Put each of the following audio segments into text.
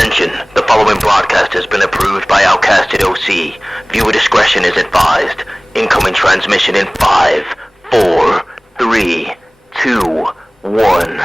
Attention, the following broadcast has been approved by Outcasted OC. Viewer discretion is advised. Incoming transmission in 5, 4, 3, 2, 1.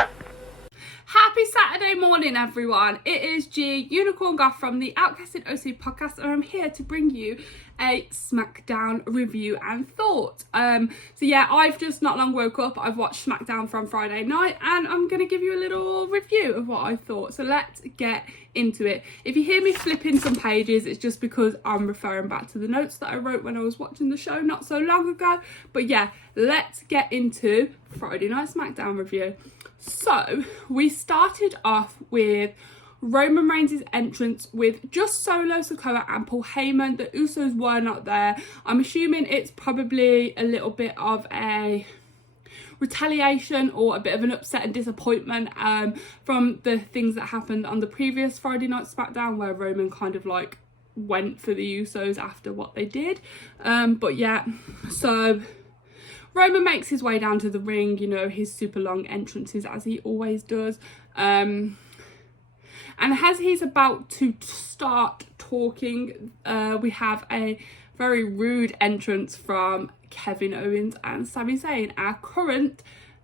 Happy Saturday morning, everyone. It is G, Unicorn Goth from the Outcasted OC podcast, and I'm here to bring you a SmackDown review and thought. So yeah, I've just not long woke up. I've watched SmackDown from Friday night, and I'm going to give you a little review of what I thought. So let's get into it. If you hear me flipping some pages, it's just because I'm referring back to the notes that I wrote when I was watching the show not so long ago. But yeah, let's get into Friday Night SmackDown review. So we started off with Roman Reigns' entrance with just Solo Sikoa and Paul Heyman. The Usos were not there. I'm assuming it's probably a little bit of a retaliation or a bit of an upset and disappointment from the things that happened on the previous Friday Night SmackDown, where Roman kind of like went for the Usos after what they did. But yeah, so Roman makes his way down to the ring, you know, his super long entrances as he always does. And as he's about to start talking, we have a very rude entrance from Kevin Owens and Sami Zayn, our current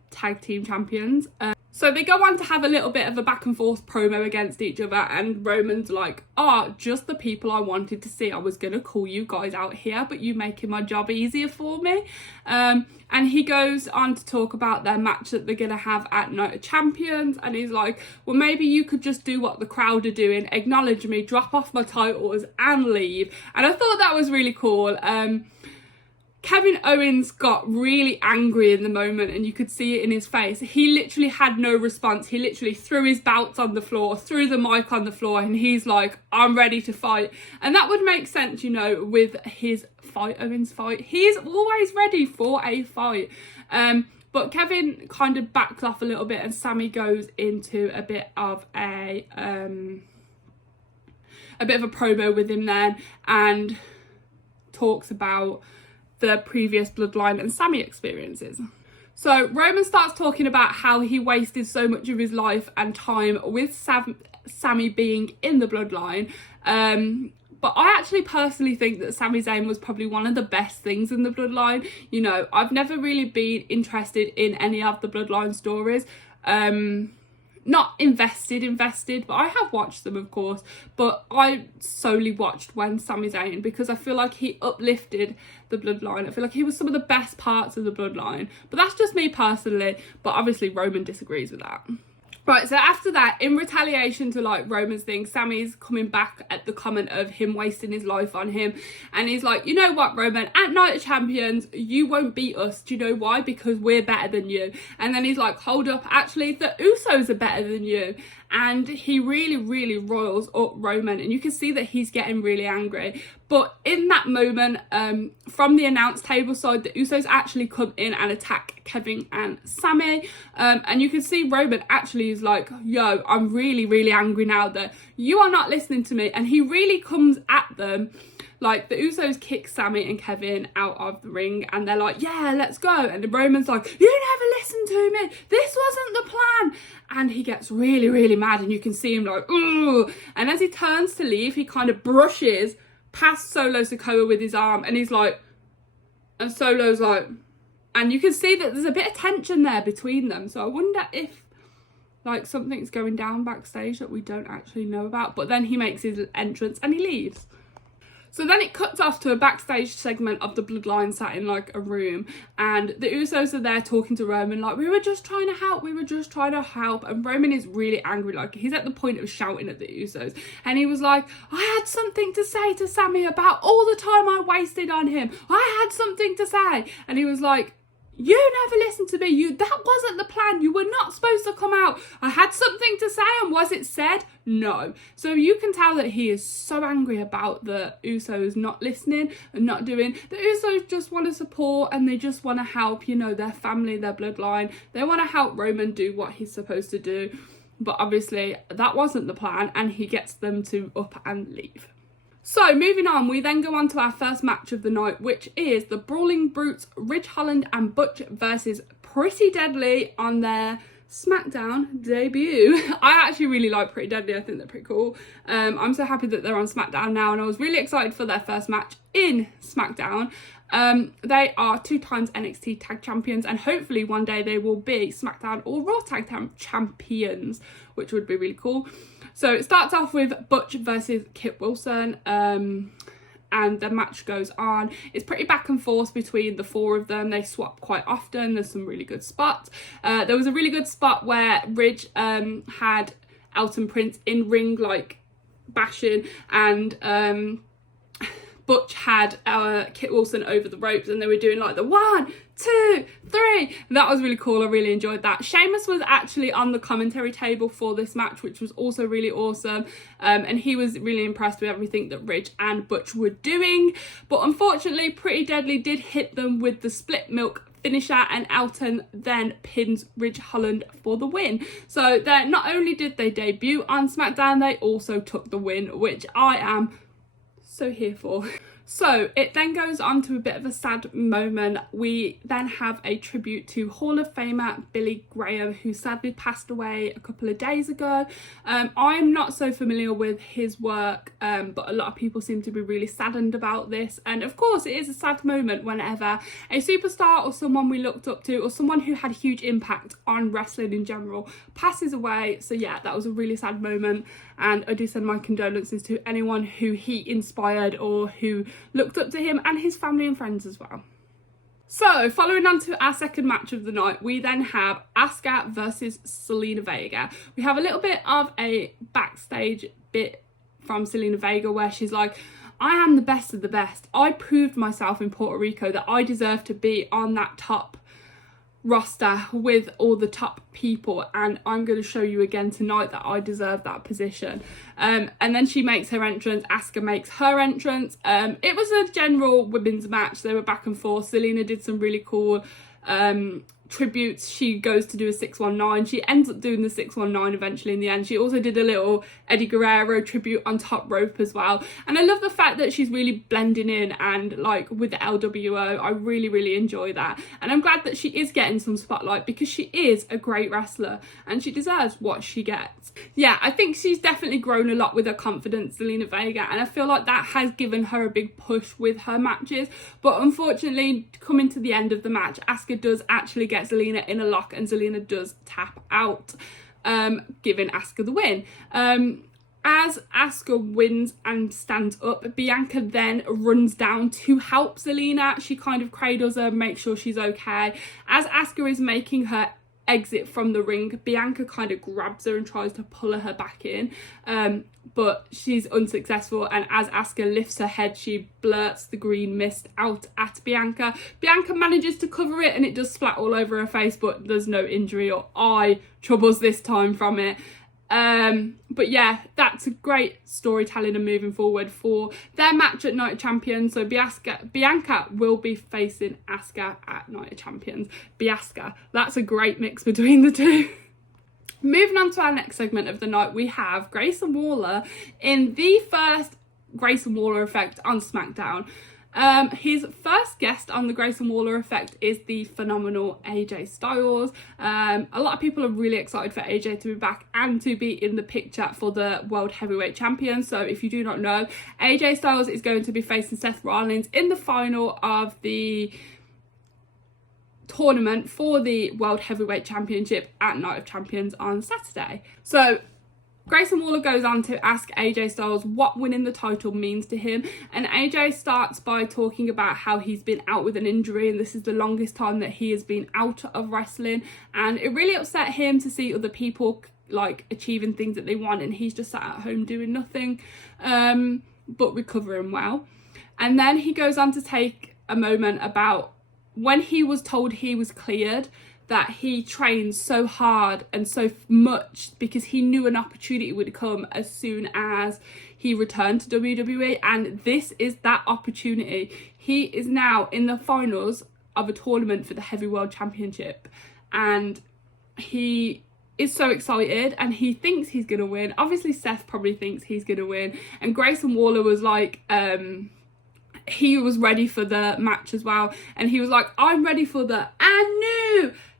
tag team champions. So they go on to have a little bit of a back and forth promo against each other, and Roman's like, oh, just the people I wanted to see. I was going to call you guys out here, but you making my job easier for me. And he goes on to talk about their match that they're going to have at Night of Champions, and he's like, well, maybe you could just do what the crowd are doing, acknowledge me, drop off my titles and leave. And I thought that was really cool. Kevin Owens got really angry in the moment, and you could see it in his face. He literally had no response. He literally threw his belts on the floor, threw the mic on the floor, and he's like, I'm ready to fight. And that would make sense, you know, with his fight, Owens fight. He's always ready for a fight. But Kevin kind of backs off a little bit, and Sami goes into a bit of a promo with him then, and talks about the previous Bloodline and Sami experiences. So Roman starts talking about how he wasted so much of his life and time with Sami being in the Bloodline. But I actually personally think that Sami Zayn was probably one of the best things in the Bloodline. You know, I've never really been interested in any of the Bloodline stories. Not invested, but I have watched them, of course, but I solely watched when Sami Zayn, because I feel like he uplifted the Bloodline. I feel like he was some of the best parts of the Bloodline, but that's just me personally, but obviously Roman disagrees with that. Right, so after that, in retaliation to like Roman's thing, Sami's coming back at the comment of him wasting his life on him, and he's like, you know what, Roman, at Night of Champions you won't beat us. Do you know why? Because we're better than you. And then he's like, hold up, actually the Usos are better than you. And he really roils up Roman, and you can see that he's getting really angry. But in that moment, from the announce table side, the Usos actually come in and attack Kevin and Sami. And you can see Roman actually is like, yo, I'm really angry now that you are not listening to me. And he really comes at them. Like, the Usos kick Sami and Kevin out of the ring, and they're like, yeah, let's go. And the Roman's like, you never listened to me. This wasn't the plan. And he gets really mad, and you can see him like, ooh. And as he turns to leave, he kind of brushes past Solo Sikoa with his arm, and he's like, and Solo's like, and you can see that there's a bit of tension there between them. So I wonder if like something's going down backstage that we don't actually know about. But then he makes his entrance and he leaves. So then it cuts off to a backstage segment of the Bloodline sat in like a room, and the Usos are there talking to Roman like, we were just trying to help. And Roman is really angry, like he's at the point of shouting at the Usos, and he was like, I had something to say to Sami about all the time I wasted on him. I had something to say. And he was like, you never listened to me. That wasn't the plan. You were not supposed to come out. I had something to say, and was it said? No. So you can tell that he is so angry about the Usos not listening and not doing. The Usos just want to support, and they just want to help, you know, their family, their bloodline. They want to help Roman do what he's supposed to do. But obviously that wasn't the plan, and he gets them to up and leave. So moving on, we then go on to our first match of the night, which is the Brawling Brutes, Ridge Holland and Butch versus Pretty Deadly on their SmackDown debut. I actually really like Pretty Deadly. I think they're pretty cool. I'm so happy that they're on SmackDown now, and I was really excited for their first match in SmackDown. They are 2 times NXT Tag Champions, and hopefully one day they will be SmackDown or Raw Tag Champions, which would be really cool. So it starts off with Butch versus Kit Wilson, and the match goes on. It's pretty back and forth between the 4 of them. They swap quite often. There's some really good spots. There was a really good spot where Ridge had Elton Prince in ring, like, bashing, and Butch had Kit Wilson over the ropes, and they were doing like the 1, 2, 3. That was really cool. I really enjoyed that. Sheamus was actually on the commentary table for this match, which was also really awesome, and he was really impressed with everything that Ridge and Butch were doing. But unfortunately, Pretty Deadly did hit them with the split milk finisher, and Elton then pins Ridge Holland for the win. So not only did they debut on SmackDown, they also took the win, which I am so here for. So it then goes on to a bit of a sad moment. We then have a tribute to Hall of Famer Billy Graham, who sadly passed away a couple of days ago. I'm not so familiar with his work, but a lot of people seem to be really saddened about this. And of course, it is a sad moment whenever a superstar or someone we looked up to, or someone who had a huge impact on wrestling in general, passes away. So yeah, that was a really sad moment. And I do send my condolences to anyone who he inspired or who looked up to him, and his family and friends as well. So, following on to our second match of the night, we then have Ascat versus Selena Vega. We have a little bit of a backstage bit from Selena Vega where she's like, I am the best of the best. I proved myself in Puerto Rico that I deserve to be on that top roster with all the top people, and I'm going to show you again tonight that I deserve that position. And then she makes her entrance. Asuka makes her entrance. It was a general women's match. They were back and forth. Selena did some really cool tributes. She goes to do a 619. She ends up doing the 619 eventually in the end. She also did a little Eddie Guerrero tribute on top rope as well. And I love the fact that she's really blending in, and like with the LWO, I really enjoy that. And I'm glad that she is getting some spotlight, because she is a great wrestler and she deserves what she gets. Yeah, I think she's definitely grown a lot with her confidence, Selena Vega, and I feel like that has given her a big push with her matches. But unfortunately, coming to the end of the match, Asuka does actually get Selena in a lock, and Selena does tap out, giving Asuka the win. As Asuka wins and stands up, Bianca then runs down to help Selena. She kind of cradles her, makes sure she's okay. As Asuka is making her exit from the ring, Bianca kind of grabs her and tries to pull her back in, but she's unsuccessful, and as Asuka lifts her head, she blurts the green mist out at Bianca. Bianca manages to cover it, and it does splat all over her face, but there's no injury or eye troubles this time from it. But yeah, that's a great storytelling and moving forward for their match at Night of Champions. So Bianca will be facing Asuka at Night of Champions. Biasca, that's a great mix between the two. Moving on to our next segment of the night, we have Grayson Waller in the first Grayson Waller effect on SmackDown. His first guest on the Grayson Waller effect is the phenomenal AJ Styles. A lot of people are really excited for AJ to be back and to be in the picture for the World Heavyweight Champion. So if you do not know, AJ Styles is going to be facing Seth Rollins in the final of the tournament for the World Heavyweight Championship at Night of Champions on Saturday. So Grayson Waller goes on to ask AJ Styles what winning the title means to him, and AJ starts by talking about how he's been out with an injury, and this is the longest time that he has been out of wrestling, and it really upset him to see other people like achieving things that they want, and he's just sat at home doing nothing, but recovering well. And then he goes on to take a moment about when he was told he was cleared, that he trained so hard and so much because he knew an opportunity would come as soon as he returned to WWE, and this is that opportunity. He is now in the finals of a tournament for the Heavy World Championship, and he is so excited and he thinks he's gonna win. Obviously Seth probably thinks he's gonna win, and Grayson Waller was like, he was ready for the match as well, and he was like, I'm ready for the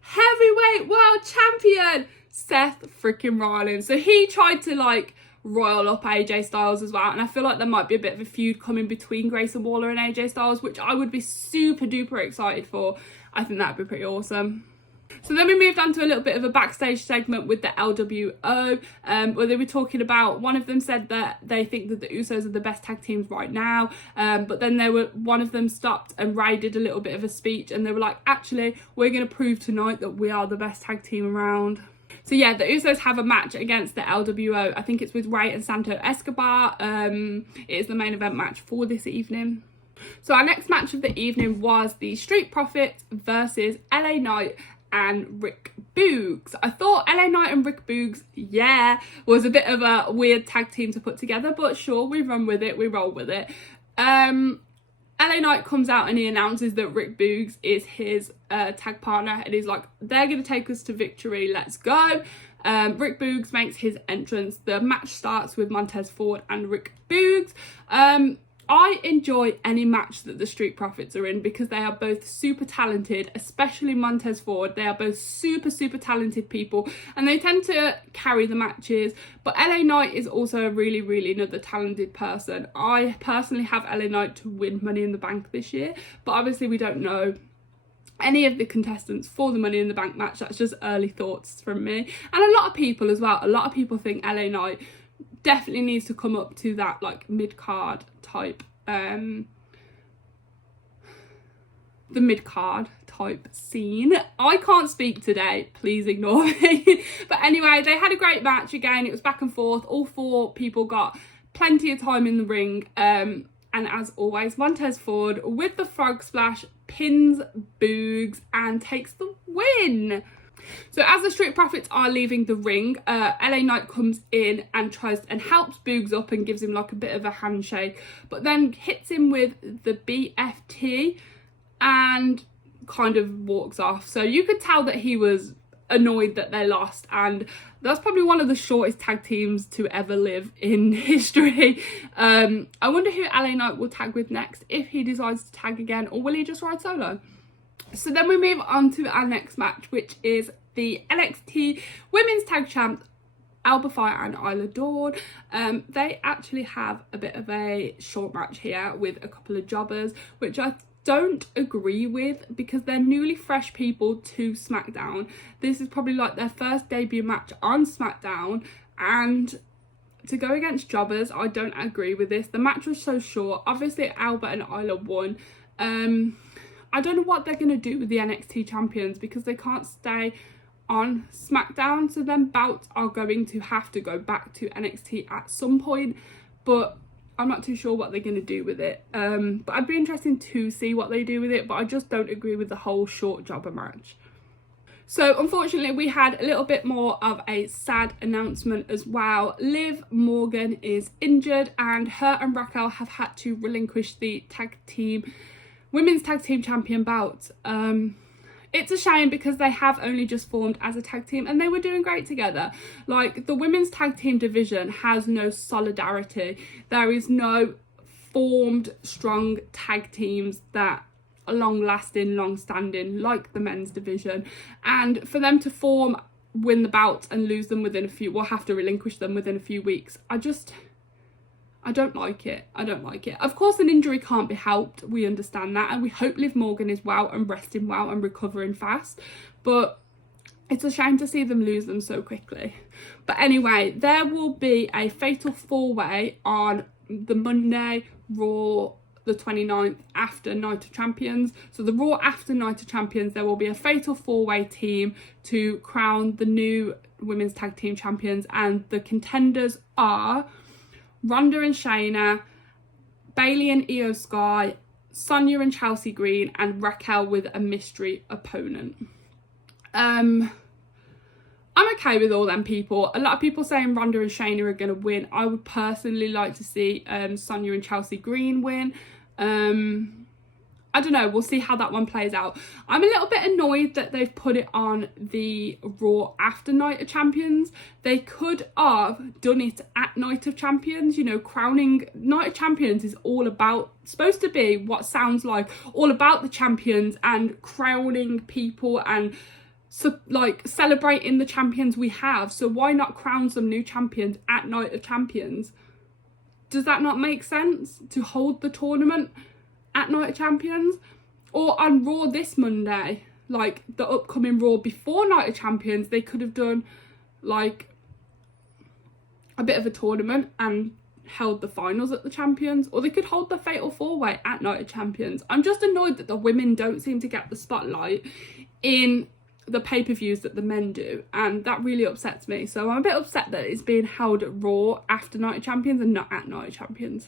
heavyweight world champion, Seth freaking Rollins. So he tried to like royal up AJ Styles as well, and I feel like there might be a bit of a feud coming between Grayson Waller and AJ Styles, which I would be super duper excited for. I think that'd be pretty awesome. So then we moved on to a little bit of a backstage segment with the LWO, where they were talking about, one of them said that they think that the Usos are the best tag teams right now, but then one of them stopped and Ray did a little bit of a speech, and they were like, actually, we're going to prove tonight that we are the best tag team around. So yeah, the Usos have a match against the LWO. I think it's with Ray and Santo Escobar. It is the main event match for this evening. So our next match of the evening was the Street Profits versus LA Knight and Rick Boogs. I thought LA Knight and Rick Boogs, was a bit of a weird tag team to put together, but sure, we run with it, we roll with it. LA Knight comes out and he announces that Rick Boogs is his tag partner, and he's like, they're going to take us to victory, let's go. Rick Boogs makes his entrance. The match starts with Montez Ford and Rick Boogs. I enjoy any match that the Street Profits are in because they are both super talented, especially Montez Ford. They are both super, super talented people and they tend to carry the matches. But LA Knight is also really, really another talented person. I personally have LA Knight to win Money in the Bank this year, but obviously we don't know any of the contestants for the Money in the Bank match. That's just early thoughts from me. And a lot of people as well, a lot of people think LA Knight definitely needs to come up to that like mid-card type, the mid-card type scene. I can't speak today, please ignore me. But anyway, they had a great match. Again, it was back and forth. All four people got plenty of time in the ring, and as always, Montez Ford with the frog splash pins Boogs and takes the win. So as the Street Profits are leaving the ring, LA Knight comes in and tries and helps Boogs up and gives him like a bit of a handshake, but then hits him with the BFT and kind of walks off. So you could tell that he was annoyed that they lost, and that's probably one of the shortest tag teams to ever live in history. I wonder who LA Knight will tag with next, if he decides to tag again, or will he just ride solo? So then we move on to our next match, which is the NXT Women's Tag Champs, Alba Fyre and Isla Dawn. They actually have a bit of a short match here with a couple of jobbers, which I don't agree with because they're newly fresh people to SmackDown. This is probably like their first debut match on SmackDown, and to go against jobbers, I don't agree with this. The match was so short. Obviously, Alba and Isla won. I don't know what they're going to do with the NXT champions because they can't stay on SmackDown. So then bouts are going to have to go back to NXT at some point. But I'm not too sure what they're going to do with it. But I'd be interested to see what they do with it. But I just don't agree with the whole short jobber match. So unfortunately, we had a little bit more of a sad announcement as well. Liv Morgan is injured and her and Raquel have had to relinquish the Women's Tag Team Champion bout. It's a shame because they have only just formed as a tag team and they were doing great together. Like, the women's tag team division has no solidarity. There is no formed strong tag teams that are long-lasting, long-standing like the men's division. And for them to form, win the bouts and lose them within we'll have to relinquish them within a few weeks. I don't like it. I don't like it. Of course, an injury can't be helped. We understand that. And we hope Liv Morgan is well and resting well and recovering fast. But it's a shame to see them lose them so quickly. But anyway, there will be a fatal four-way on the Monday, Raw, the 29th, after Night of Champions. So the Raw after Night of Champions, there will be a fatal four-way team to crown the new Women's Tag Team Champions. And the contenders are Ronda and Shayna, Bayley and Io Sky, Sonya and Chelsea Green, and Raquel with a mystery opponent. I'm okay with all them people. A lot of people saying Ronda and Shayna are going to win. I would personally like to see Sonya and Chelsea Green win. I don't know, we'll see how that one plays out. I'm a little bit annoyed that they've put it on the Raw after Night of Champions. They could have done it at Night of Champions. You know, crowning Night of Champions is all about, supposed to be what sounds like all about the champions and crowning people and so like celebrating the champions we have, so why not crown some new champions at Night of Champions? Does that not make sense, to hold the tournament at Night of Champions? Or on Raw this Monday, like the upcoming Raw before Night of Champions, they could have done like a bit of a tournament and held the finals at the Champions, or they could hold the Fatal 4-Way at Night of Champions. I'm just annoyed that the women don't seem to get the spotlight in the pay-per-views that the men do, and that really upsets me. So I'm a bit upset that it's being held at Raw after Night of Champions and not at Night of Champions.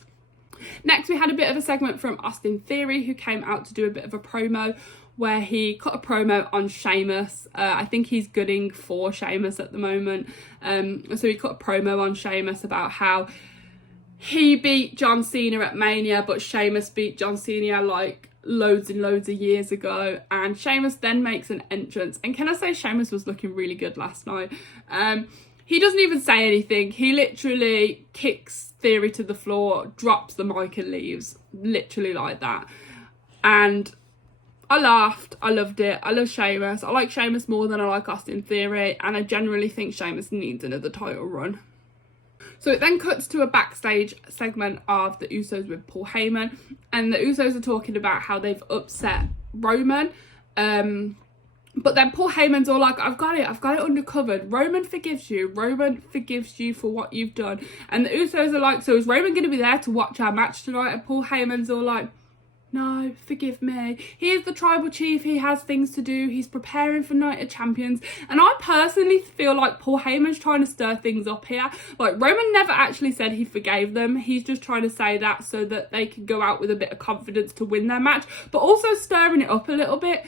Next, we had a bit of a segment from Austin Theory, who came out to do a bit of a promo where he cut a promo on Sheamus. I think he's gooding for Sheamus at the moment. So he cut a promo on Sheamus about how he beat John Cena at Mania, but Sheamus beat John Cena like loads and loads of years ago. And Sheamus then makes an entrance. And can I say, Sheamus was looking really good last night. He doesn't even say anything. He literally kicks Theory to the floor, drops the mic and leaves. Literally like that. And I laughed. I loved it. I love Sheamus. I like Sheamus more than I like Austin Theory. And I generally think Sheamus needs another title run. So it then cuts to a backstage segment of the Usos with Paul Heyman. And the Usos are talking about how they've upset Roman. But then Paul Heyman's all like, I've got it undercovered. Roman forgives you for what you've done. And the Usos are like, so is Roman going to be there to watch our match tonight? And Paul Heyman's all like, no, forgive me. He is the tribal chief. He has things to do. He's preparing for Night of Champions. And I personally feel like Paul Heyman's trying to stir things up here. Like, Roman never actually said he forgave them. He's just trying to say that so that they can go out with a bit of confidence to win their match. But also stirring it up a little bit.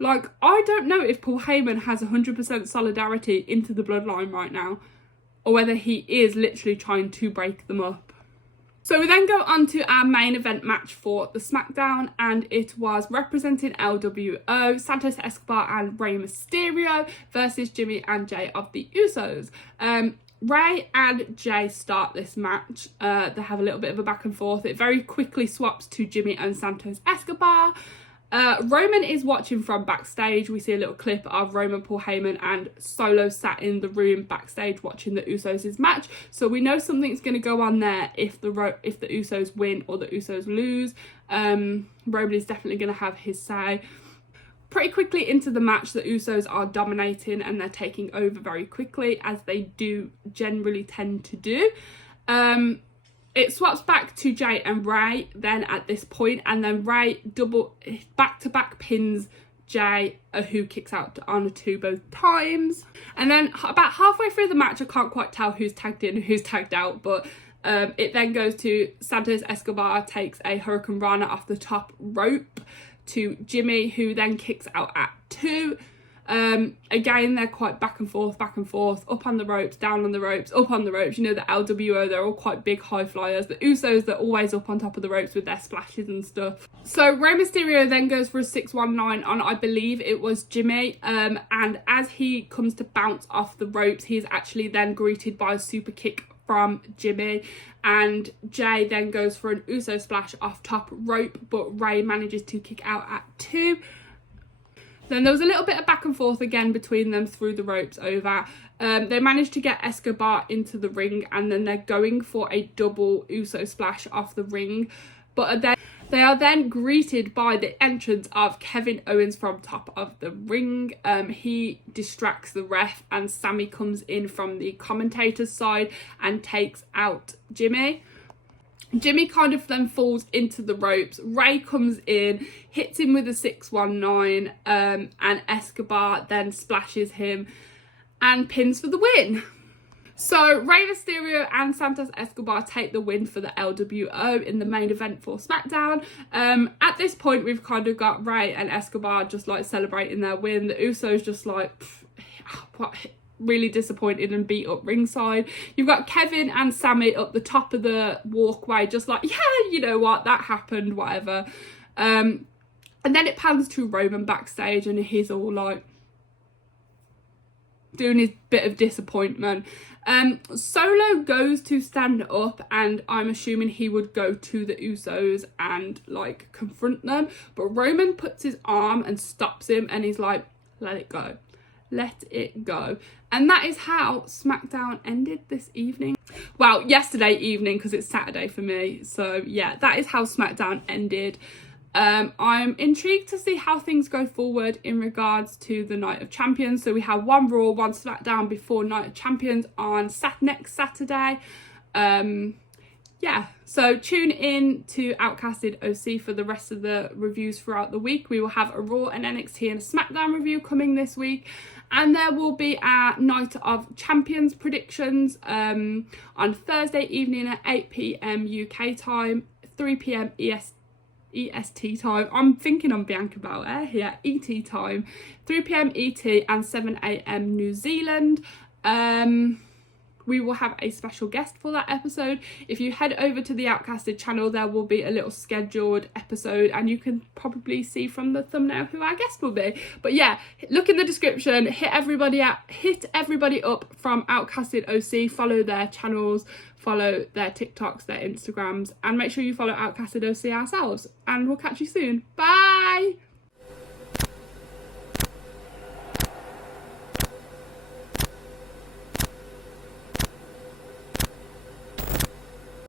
Like, I don't know if Paul Heyman has 100% solidarity into the bloodline right now, or whether he is literally trying to break them up. So we then go on to our main event match for the SmackDown, and it was representing LWO, Santos Escobar and Rey Mysterio versus Jimmy and Jay of the Usos. Rey and Jay start this match. They have a little bit of a back and forth. It very quickly swaps to Jimmy and Santos Escobar. Roman is watching from backstage. We see a little clip of Roman, Paul Heyman and Solo sat in the room backstage watching the Usos' match. So we know something's going to go on there if the Usos win or the Usos lose. Roman is definitely going to have his say. Pretty quickly into the match, the Usos are dominating and they're taking over very quickly, as they do generally tend to do. It swaps back to Jay and Rey then at this point, and then Rey back-to-back pins Jay, who kicks out on a 2 both times. And then about halfway through the match, I can't quite tell who's tagged in and who's tagged out, but it then goes to Santos Escobar takes a Hurricane Rana off the top rope to Jimmy, who then kicks out at 2. Again, they're quite back and forth, up on the ropes, down on the ropes, up on the ropes. You know, the LWO, they're all quite big high flyers. The Usos, they're always up on top of the ropes with their splashes and stuff. So Rey Mysterio then goes for a 619 on, I believe it was Jimmy. And as he comes to bounce off the ropes, he's actually then greeted by a super kick from Jimmy, and Jay then goes for an Uso splash off top rope, but Rey manages to kick out at 2. Then there was a little bit of back and forth again between them through the ropes over. They managed to get Escobar into the ring, and then they're going for a double Uso splash off the ring. But they are then greeted by the entrance of Kevin Owens from top of the ring. He distracts the ref, and Sammy comes in from the commentator's side and takes out Jimmy. Jimmy kind of then falls into the ropes. Rey comes in, hits him with a 619, and Escobar then splashes him and pins for the win. So Rey Mysterio and Santos Escobar take the win for the LWO in the main event for SmackDown. At this point, we've kind of got Rey and Escobar just like celebrating their win. The Usos just like, what? Really disappointed and beat up ringside. You've got Kevin and Sammy up the top of the walkway just like, yeah, you know what, that happened, whatever. And then it pans to Roman backstage, and he's all like doing his bit of disappointment. Solo goes to stand up, and I'm assuming he would go to the Usos and like confront them, but Roman puts his arm and stops him, and he's like, let it go. let it go. And that is how SmackDown ended this evening. Well, yesterday evening, because it's Saturday for me. So yeah, that is how SmackDown ended. I'm intrigued to see how things go forward in regards to the Night of Champions. So we have one Raw, one SmackDown before Night of Champions on next Saturday. Yeah, so tune in to Outcasted OC for the rest of the reviews throughout the week. We will have a Raw, an NXT and a SmackDown review coming this week. And there will be our Night of Champions predictions on Thursday evening at 8 p.m. UK time, 3 p.m. EST time. I'm thinking on Bianca Belair here. ET time, 3 p.m. ET and 7 a.m. New Zealand. We will have a special guest for that episode. If you head over to the Outcasted channel, there will be a little scheduled episode and you can probably see from the thumbnail who our guest will be. But yeah, look in the description, hit everybody up from Outcasted OC, follow their channels, follow their TikToks, their Instagrams, and make sure you follow Outcasted OC ourselves. And we'll catch you soon. Bye!